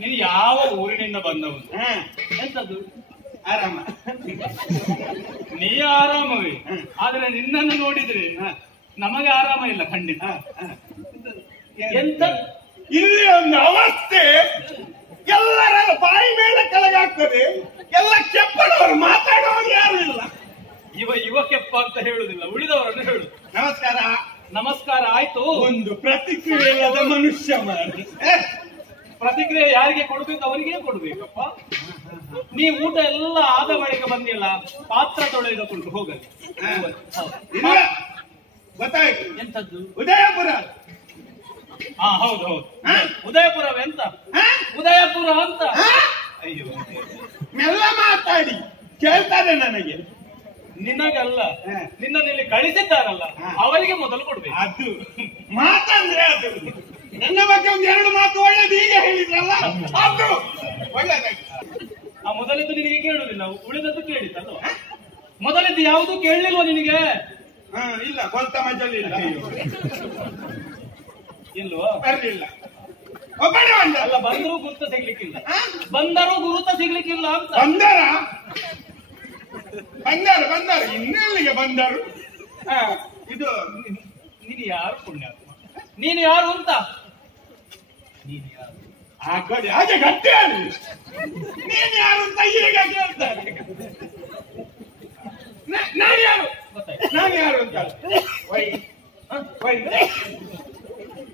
ನೀನು ಯಾವ ಊರಿನಿಂದ ಬಂದವನು? ಎಂತದ್ದು? ಆರಾಮ. ನೀ ಆರಾಮವೇ, ಆದ್ರೆ ನಿನ್ನನ್ನು ನೋಡಿದ್ರೆ ನಮಗೆ ಆರಾಮ ಇಲ್ಲ ಖಂಡಿತ. ಎಂತ ಇಲ್ಲಿ ಒಂದು ಅವಸ್ಥೆ, ಎಲ್ಲರ ಬಾಯಿ ಮೇಲೆ ಕೆಳಗಾಗ್ತದೆ, ಎಲ್ಲ ಕೆಪ್ಪದವರು, ಮಾತಾಡೋರು ಯಾರು ಇಲ್ಲ. ಇವ ಕೆಪ್ಪ ಅಂತ ಹೇಳುದಿಲ್ಲ, ಉಳಿದವರನ್ನು ಹೇಳು. ನಮಸ್ಕಾರ. ನಮಸ್ಕಾರ ಆಯ್ತು. ಒಂದು ಪ್ರತಿಕ್ರಿಯೆಯಾದ ಮನುಷ್ಯ ಮಾಡಿ ಪ್ರತಿಕ್ರಿಯೆ ಯಾರಿಗೆ ಕೊಡ್ಬೇಕು ಅವರಿಗೆ ಕೊಡ್ಬೇಕಪ್ಪ. ನೀ ಊಟ ಎಲ್ಲ ಆದ ಬಳಿಕ ಬಂದಿಲ್ಲ, ಪಾತ್ರ ತೊಳೆದುಕೊಂಡು ಹೋಗಲಿ. ಗೊತ್ತಾಯ್ತು. ಎಂತದ್ದು? ಉದಯಪುರ. ಹೌದು ಹೌದು, ಉದಯಪುರವೆಂತ? ಉದಯಪುರ ಅಂತ. ಅಯ್ಯೋ, ಮೆಲ್ಲ ಮಾತಾಡಿ, ಕೇಳ್ತಾರೆ ನನಗೆ. ನಿನಗಲ್ಲ, ನಿನ್ನಲ್ಲಿ ಕಳಿಸಿದ್ದಾರಲ್ಲ ಅವರಿಗೆ ಮೊದಲು ಕೊಡ್ಬೇಕು. ಅದು ಮಾತಂದ್ರೆ ಅದು. ನನ್ನ ಬಗ್ಗೆ ಒಂದು ಎರಡು ಮಾತು ಒಳ್ಳೇದು ಈಗ ಹೇಳಿದ್ರಲ್ಲ, ಅದು ಒಳ್ಳೇದಾಯ್ತು. ಮೊದಲಿದ್ದು ನಿನಗೆ ಕೇಳುದಿಲ್ಲ, ಉಳಿದದ್ದು ಕೇಳಿದ್ದಲ್ವ? ಮೊದಲಿದ್ದು ಯಾವುದು ಕೇಳಲಿಲ್ವ ನಿನಗೆ? ಇಲ್ಲ, ಕೊಂತ ಮಜಲ್ ಇಲ್ಲ. ಇಲ್ವಾ? ಬರ್ಲಿಲ್ಲ. ಒಬ್ಬನೇ ಬಂದ. ಅಲ್ಲ, ಬಂದರೂ ಗುರುತ ಸಿಗ್ಲಿಕ್ಕಿಲ್ಲ. ಬಂದರೂ ಗುರುತ ಸಿಗ್ಲಿಕ್ಕಿಲ್ಲ ಅಂತ. ಬಂದರು ಇನ್ನೆಲ್ಲಿಗೆ ಬಂದರು? ಇದು ನೀನು ಯಾರು ಪುಣ್ಯಾತ್ಮ? ನೀನು ಯಾರು ಅಂತ? ನೀನು ಯಾರು? ಆ ಕಡೆ ಹಾಗೆ ಗಟ್ಟಿಯಾಗಿ ನೀನು ಯಾರು ಅಂತ ಈಗ ಕೇಳ್ತಾರೆ. ನಾನು ಯಾರು ಅಂತ.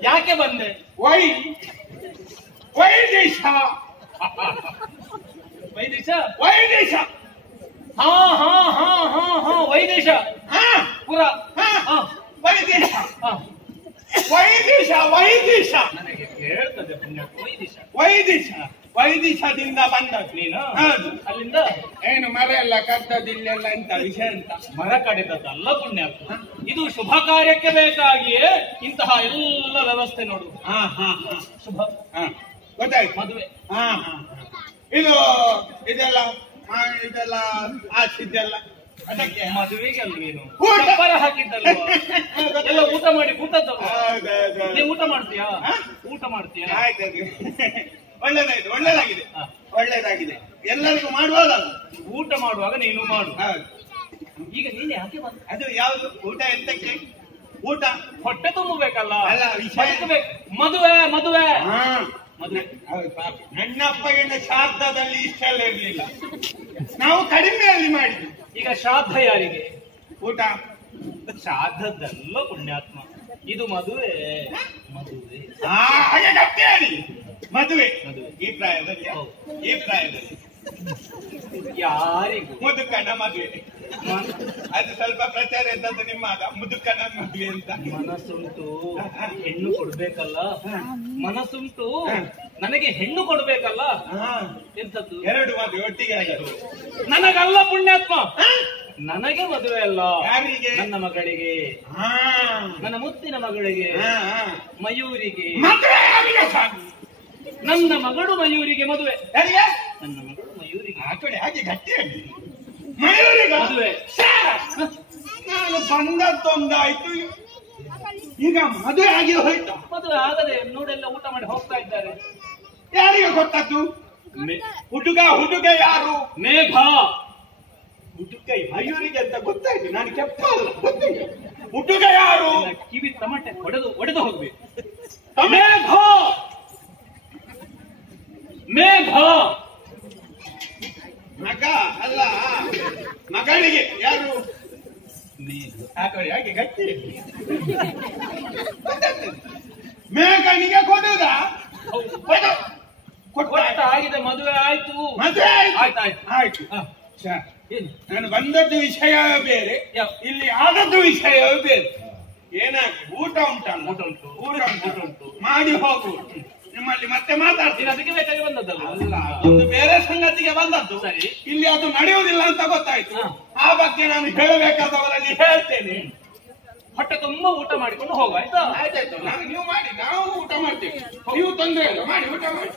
ಯಾಕೆ ಬಂದೆ? ವೈದೇಶ. ವೈದೇಶ? ವೈದೇಶ. ಹಾ ಹಾ ಹಾ ಹಾ ಹಾ ವೈದೇಶ. ಪುರ. ವೈದೇಶ. ವೈದೇಶ. ವೈದೇಶ. ನನಗೆ ಹೇಳ್ತದೆ ಪುಣ್ಯಾತ್ಮ. ವೈದೇಶ. ವೈದೇಶದಿಂದ ಬಂದದ್ದು ನೀನು? ಅಲ್ಲಿಂದ ಏನು ಮರ ಎಲ್ಲ ಕದ್ದದಿಲ್ಲೆಲ್ಲ ಎಂತ ವಿಷಯ ಅಂತ? ಮರ ಕಡಿದದ್ದಲ್ಲ ಪುಣ್ಯಾತ್ಮ, ಇದು ಶುಭ ಕಾರ್ಯಕ್ಕೆ ಬೇಕಾಗಿಯೇ ಇಂತಹ ಎಲ್ಲ ವ್ಯವಸ್ಥೆ ನೋಡು. ಶುಭ. ಗೊತ್ತಾಯ್ತು. ಮದುವೆ. ಇದೆಲ್ಲ ಆಚಿದ್ದೆಲ್ಲ ಅದಕ್ಕೆ ಮದುವೆಗೆ ಅಲ್ವೇನು ಪರ ಹಾಕಿದ್ದಲ್ವ? ಎಲ್ಲ ಊಟ ಮಾಡಿ ಕೂತದ್ದಲ್ವ? ನೀವು ಊಟ ಮಾಡ್ತೀಯಾ? ಊಟ ಮಾಡ್ತೀಯಾ? ಆಯ್ತು, ಒಳ್ಳೇದಾಗಿದೆ. ಎಲ್ಲರಿಗೂ ಮಾಡುವಾಗ ಊಟ ಮಾಡುವಾಗ ನೀನು ಮಾಡು. ಈಗ ನೀನು ಯಾಕೆ ಬಂದ? ಅದು ಯಾವುದು ಊಟ? ಎಂತಕ್ಕೆ ಊಟ? ಹೊಟ್ಟೆ ತುಂಬಬೇಕಲ್ಲ. ಅಲ್ಲ, ವಿಷಯ ಮದುವೆ. ಮದುವೆ. ನನ್ನಪ್ಪಗಿನ ಶ್ರಾದ್ದದಲ್ಲಿ ಇಷ್ಟೆಲ್ಲ ಇರ್ಲಿಲ್ಲ, ನಾವು ಕಡಿಮೆಯಲ್ಲಿ ಮಾಡಿದ್ವಿ. ಈಗ ಶ್ರಾದ್ದ ಯಾರಿಗೆ? ಊಟ. ಶ್ರಾದ್ದದ್ದಲ್ಲ ಪುಣ್ಯಾತ್ಮ, ಇದು ಮದುವೆ. ಹಾಗೆ ಗಟ್ಟಿಯಾಗಿ ಮದುವೆ. ಈ ಪ್ರಾಯದಲ್ಲಿ ಯಾರಿಗೂ ಮುದುಕನ ಮದುವೆ. ಅದು ಸ್ವಲ್ಪ ಪ್ರಚಾರ ಇದ್ದದ್ದು ನಿಮ್ಮ ಮುದುಕನ ಮದುವೆ ಅಂತ. ಮನಸ್ಸುಂಟು, ಹೆಣ್ಣು ಕೊಡ್ಬೇಕಲ್ಲ. ಮನಸ್ಸುಂಟು, ನನಗೆ ಹೆಣ್ಣು ಕೊಡ್ಬೇಕಲ್ಲ. ಎಂತದ್ದು? ಎರಡು ಮದುವೆ ಒಟ್ಟಿಗೆ ಆಗಿದೆ. ನನಗಲ್ಲ ಪುಣ್ಯಾತ್ಮ, ನನಗೆ ಮದುವೆ ಅಲ್ಲ. ಯಾರಿಗೆ? ನನ್ನ ಮಗಳಿಗೆ, ನನ್ನ ಮುತ್ತಿನ ಮಗಳಿಗೆ, ಮಯೂರಿಗೆ. ನನ್ನ ಮಗಳು ಮಯೂರಿಗೆ ಮದುವೆ. ನನ್ನ ಮಗಳು ಮಯೂರಿಗೆ. ಆ ಕಡೆ ಹಾಗೆ ಗಟ್ಟಿಯಾಗಿ ಮಯೂರಿಗೆ ಮದುವೆ. ನಾನು ಬಂದದ್ದೊಂದಾಯ್ತು, ಈಗ ಮದುವೆ ಆಗಿ ಹೋಯ್ತು. ಮದುವೆ ಆಗದೆ ನೋಡೆಲ್ಲ ಊಟ ಮಾಡಿ ಹೋಗ್ತಾ ಇದ್ದಾರೆ. ಯಾರಿಗೆ ಕೊಟ್ಟದ್ದು? ಹುಡುಗ ಯಾರು? ಮೇಘ. ಹುಡುಗ ಮಯೂರಿಗೆ ಅಂತ ಗೊತ್ತಾಯ್ತು, ನಾನು ಕೆಪ್ಪ ಅಲ್ಲ ಗೊತ್ತಿಲ್ಲ. ಹುಡುಗ ಯಾರು? ಕಿವಿ ಟಮಟೆ ಒಡೆದು ಹೋಗ್ಬೇಕು. ಮೇಘ. ಮಗ ಅಲ್ಲ, ಮಗಳಿಗೆ ಯಾರು? ಆ ಕಡೆ ಹಾಗೆ ಗಟ್ಟಿ. ಮೇಘನಿಗೆ ಕೊಡುವುದಾ? ಆಗಿದೆ, ಮದುವೆ ಆಯ್ತು. ಆಯ್ತು. ನಾನು ಬಂದದ್ದು ವಿಷಯ ಬೇರೆ, ಇಲ್ಲಿ ಆದದ್ದು ವಿಷಯ ಬೇರೆ. ಏನಾಗಿ ಊಟ ಉಂಟಲ್ಲ? ಊಟ ಉಂಟು, ಮಾಡಿ ಹೋಗು. ನಿಮ್ಮಲ್ಲಿ ಮತ್ತೆ ಮಾತಾಡ್ತೀನಿ. ಅದಕ್ಕೆ ಬೇಕಾಗಿ ಬಂದದ್ದಲ್ಲ? ಅಲ್ಲ, ಒಂದು ಬೇರೆ ಸಂಗತಿಗೆ ಬಂದದ್ದು. ಸರಿ, ಇಲ್ಲಿ ಅದು ನಡೆಯುವುದಿಲ್ಲ ಅಂತ ಗೊತ್ತಾಯ್ತು. ಆ ಬಗ್ಗೆ ನಾನು ಹೇಳಬೇಕಾದವರಲ್ಲಿ ಹೇಳ್ತೇನೆ. ಹೊಟ್ಟೆ ತುಂಬಾ ಊಟ ಮಾಡಿಕೊಂಡು ಹೋಗ. ಆಯ್ತಾ? ಆಯ್ತಾಯ್ತು, ನೀವು ಮಾಡಿ, ನಾವು ಊಟ ಮಾಡ್ತೇವೆ. ನೀವು ತೊಂದರೆ ಇಲ್ಲ, ಮಾಡಿ ಊಟ ಮಾಡಿ.